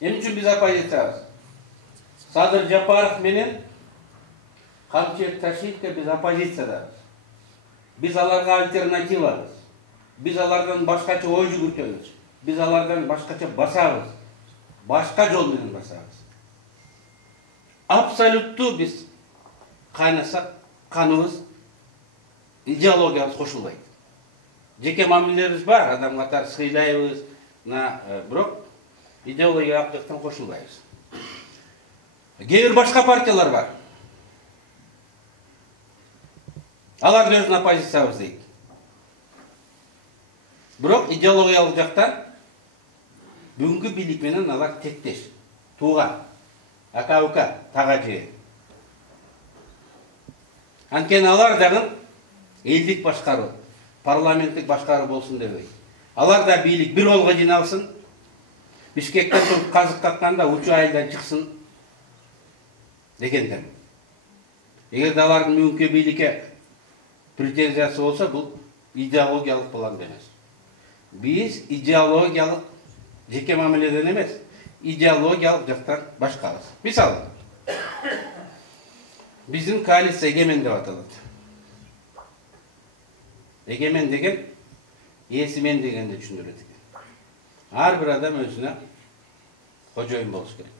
Emне үчүн биз оппозициябыз? Садыр Жапаров менен Камчыбек Ташиевке биз оппозициядабыз. Биз аларга альтернативабыз. Биз алардан башкача ой жүгүртөбүз. Биз алардан башкача басабыз. Башка жол менен басабыз. Абсолютту биз кайнасак, каныбыз, идеологиябыз кошулбайт. Жеке мамилелерибиз бар, адам катары сыйлайбыз, бирок идеологиялык жактан кошулбайбыз. Кээ бир башка партиялар бар. Алар да өзүнүн оппозициябыз дейт. Бирок идеологиялык жактан бүгүнкү бийлик менен алар тектеш, тууган, ака-ука, тага-же. Анткени алар дагы элдик башкаруу, парламенттик башкаруу болсун дебейт. Алар да бийлик бир колго жиналсын, Бишкектен туруп казык какканда учу айылдан чыксын дегендер. Эгерде алардын бүгүнкү бийликке претензиясы болсо, бул идеологиялык план эмес. Биз идеологиялык жеке мамиледен эмес, идеологиялык жактан башкабыз. Мисалы, биздин коалиция эгемен деп аталат. Эгемен деген ээси мен дегенди түшүндүрөт экен. Ар бир адам өзүнө кожоюн болуш керек.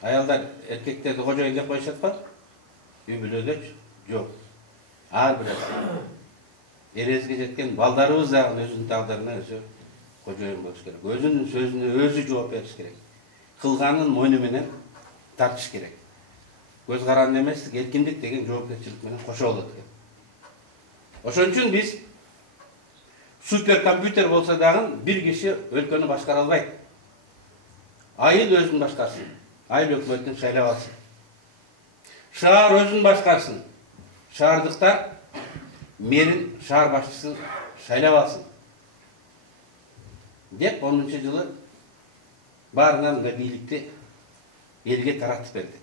Аялдар эркектерди кожоюн деп коюшат го? Үй бүлөдө жок. Ар бир адам. Эрезге жеткен балдарыбыз дагы өзүнүн тагдырына өзү кожоюн болуш керек. Өзүнүн сөзүнө өзү жооп бериш керек. Кылганын мойну менен тартыш керек. Көз каранды эместик, эркиндик деген жоопкерчилик менен кошо болот экен. Ошон үчүн биз суперкомпьютер болса дагы бир киши өлкөнү башкара албайт. Айыл өзүн башкарсын, айыл өкмөтүн шайлап алсын. Шаар өзүн башкарсын, шаардыктар мэрин, шаар башчысын шайлап алсын. Деп 10-жылы баарынан бийликти элге таратып берди.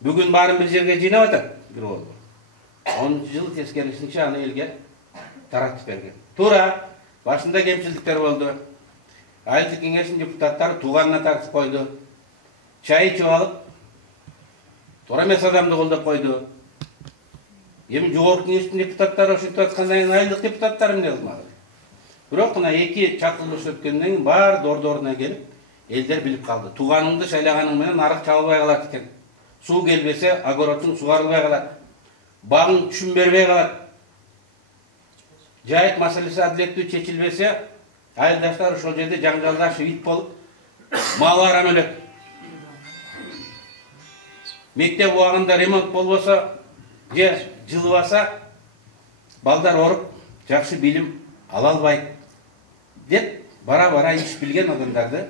Бүгүн баарын бир жерге жыйнап атат, бир болду. 10-жыл тескерисинче аны элге таратып берген. Туура, башында кемчиликтер болду. Айылдык кеңештин депутаттары тууганына тартып койду. Чай ичип алып, туура эмес адамды колдоп койду. Эми жогорку кеңештин депутаттары ошентип аткандан кийин айылдык депутаттар эмне кылмак? Бирок мына 2 чакырылыш өткөндөн кийин баары дордоруна келип, элдер билип калды. Тууганыңды шайлаганың менен арык чабылбай калат экен. Суу келбесе, огородуң сугарылбай калат. Багың түшүм бербей калат. Жайык маселеси адилеттүү чечилбесе, айылдаштар ошол жерде жаңжалдашып ит болуп, мал арам өлөт. Мектеп убагында ремонт болбосо, же жылыбаса, балдар оруп, жакшы билим ала албайт деп бара-бара иш билген адамдарды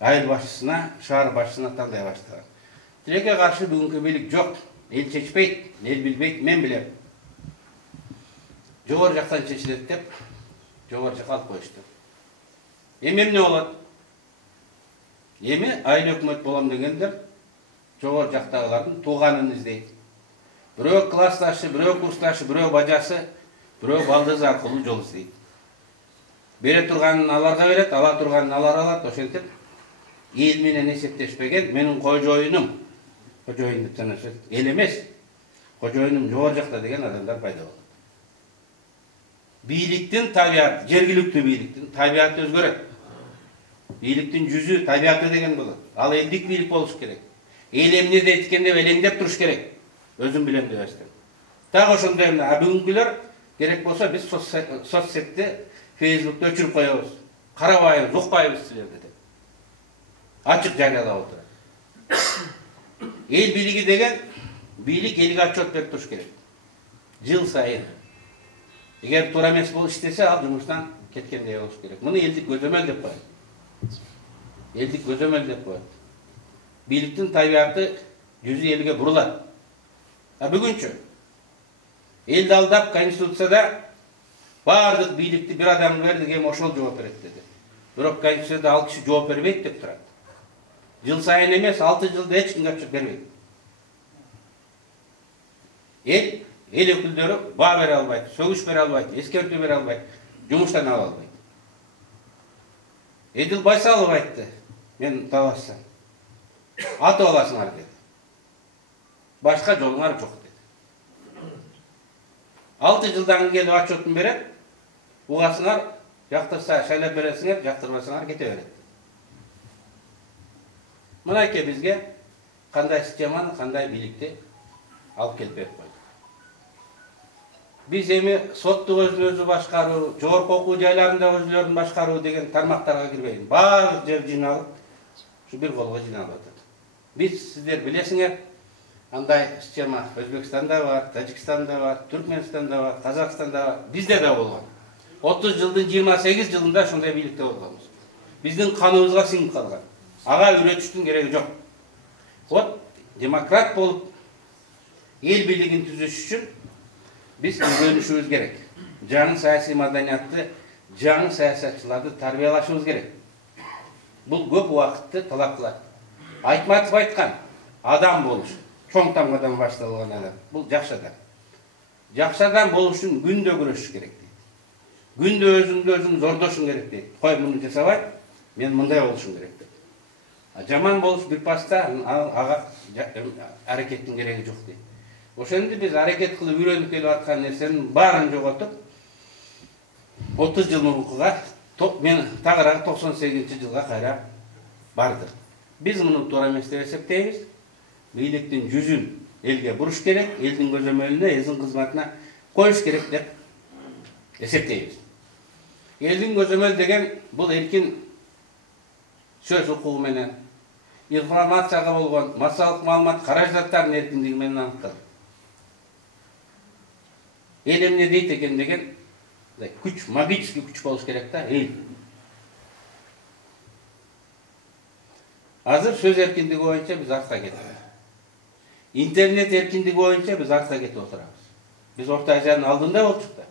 айыл башчысына, шаар башчысына тандай баштаган. Тилекке каршы бүгүнкү бийлик жок. Эл чечпейт, эл билбейт, мен билем. Жогору жактан чечилет деп, жогору жакка алып коюшту. Эми эмне болот? Эми айыл өкмөт болом дегендер жогору жактагылардын тууганын издейт. Бирөө классташы, бирөө курсташы, бирөө бажасы, бирөө балдызы аркылуу жол издейт. Бере турганын аларга берет, ала турганын алар алат, ошентип эл менен эсептешпеген менин кожоюнум, кожоюн деп санашат, эл эмес, кожоюнум жогору жакта деген адамдар пайда болот. Бийликтин табиаты, жергиликтүү бийликтин табиаты өзгөрөт. Бийликтин жүзү, табиаты деген болот. Ал элдик бийлик болуш керек. Эл эмне дейт экен деп элеңдеп туруш керек. Өзүм билем дебестен. Так ошондой эмне, бүгүнкүлөр керек болсо биз соцсетти, Facebook'ta өчүрүп коебуз. Карабайбыз, укпайбыз силерди деп. Ачык жарыялап отурат. Эл бийлиги деген бийлик элге отчет берип туруш керек. Жыл сайын. Эгер туура эмес болуп иштесе, ал жумуштан кеткендей болуш керек. Муну элдик көзөмөл деп коет. Элдик көзөмөл деп коет. Бийликтин табиаты жүзү элге бурулат. Бүгүнчү элди алдап конституцияда бардык бийликти бир адам берди, кем ошол жооп берет деди. Бирок конституцияда ал киши жооп бербейт деп турат. Жыл сайын эмес, 6 жылда эч кимге отчет бербейт. Эл өкүлдөрү баа бере албайт, сөгүш бере албайт, эскертүү бере албайт, жумуштан ала албайт. Эдил Байсалов айтты, мен талассам. Атып аласыңар деді. Башка жолуңар жок деді. 6 жылдан келип отчетун берет, угасыңар, жактырса шайлап бересиңер, жактырбасаңар кете берет. Мынайке бизге кандай системаны, кандай бийликти алып келип берип койду. Биз эми соттук өзүн-өзү башкаруу, жогорку окуу жайларында өзүлөрүн башкаруу деген тармактарга кирбейм. Баардык жер жыйналып, ушу бир колго жыйналып атат. Биз сиздер билесиңер, андай система Өзбекстанда бар, Тажикстанда бар, Түркменстанда бар, Казакстанда бар, бизде да болгон. 30 жылдын 28 жылында ошондой бийликте болгонбуз. Биздин каныбызга сиңип калган. Ага үйрөтүштүн кереги жок. Вот демократ болуп эл бийлигин түзүш үчүн биз үйрөнүшүбүз керек. Жаңы саясий маданиятты, жаңы саясатчыларды тарбиялашыбыз керек. Бул көп убакытты талап кылат. Айтматов айткан, адам болуш, чоң тамгадан башталган адам. Бул жакшы адам. Жакшы адам болуш үчүн күндө күрөшүш керек дейт. Күндө өзүң зордошуң керек дейт. Кой муну жасабай, мен мындай болушум керек дейт. Жаман болуш бир паста, ага аракеттин кереги жок дейт. Ошондо биз аракет кылып үйрөнүп келип аткан нерсенин баарын жоготуп 30 жыл мурункуга, мен тагыраак 98-жылга кайра бардык. Биз муну туура эмес деп эсептейбиз. Бийликтин жүзүн элге буруш керек, элдин көзөмөлүнө, элдин кызматына коюш керек деп эсептейбиз. Элдин көзөмөл деген бул эркин сөз укугу менен, информацияга болгон массалык маалымат каражаттарынын эркиндиги менен аныкталат. Эл эмне дейт экен деген күч, магический күч болуш керек да, эл. Азыр сөз эркиндиги боюнча биз артка кетебиз. Интернет эркиндиги боюнча биз артка кетип отурабыз. Биз Орто Азиянын алдында болчук да.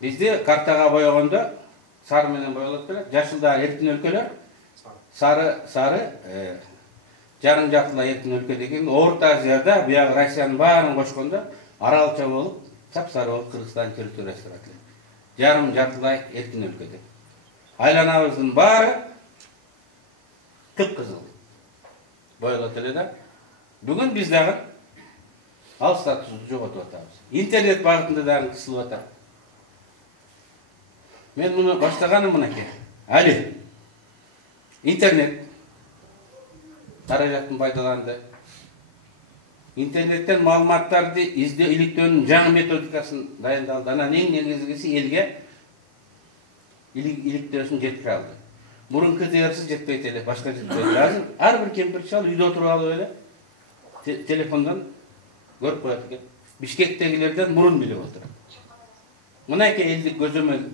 Бизди картага боёгондо сары менен боелот белет, жашылдагы эркин өлкөлөр, сары жарым жартылай эркин өлкө деген Орто Азияда буягы Россиянын баарын кошкондо аралча болуп, сап-сары болуп Кыргызстан территориясы турат эле. Жарым жартылай эркин өлкө деп. Айланабыздын баары кып-кызыл боелот эле да. Бүгүн биз дагы ал статусубузду жоготуп атабыз. Интернет багытында дагы кысылып атат. Мен муну баштаганым мынакей. Али интернет каражатын пайдаланды. Интернеттен маалыматтарды иликтөөнүн жаңы методикасын дайындалды. Анан эң негизгиси элге иликтөөсүн жеткире алды. Мурунку КТРсиз жетпейт эле, башка жетпейт. Азыр ар бир кемпир чал үйдө отуруп алып эле телефондон көрүп коет экен. Бишкектегилерден мурун билип отурат. Мынайке элдик көзөмөл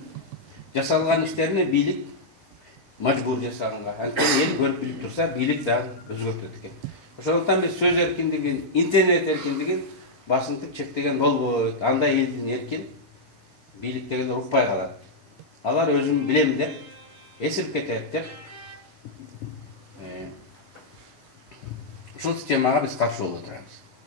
жасалган иштерине бийлик мажбур жасаганга. Анткени эл көрүп билип турса, бийлик дагы өзгөртөт экен. Ошондуктан биз сөз эркиндигин, интернет эркиндигин басынтып чектеген болбойт. Андай элдин эркин бийликтегилер укпай калат. Алар өзүм билем деп, эсип кетет деп. Ушул системага биз каршы болуп отурабыз.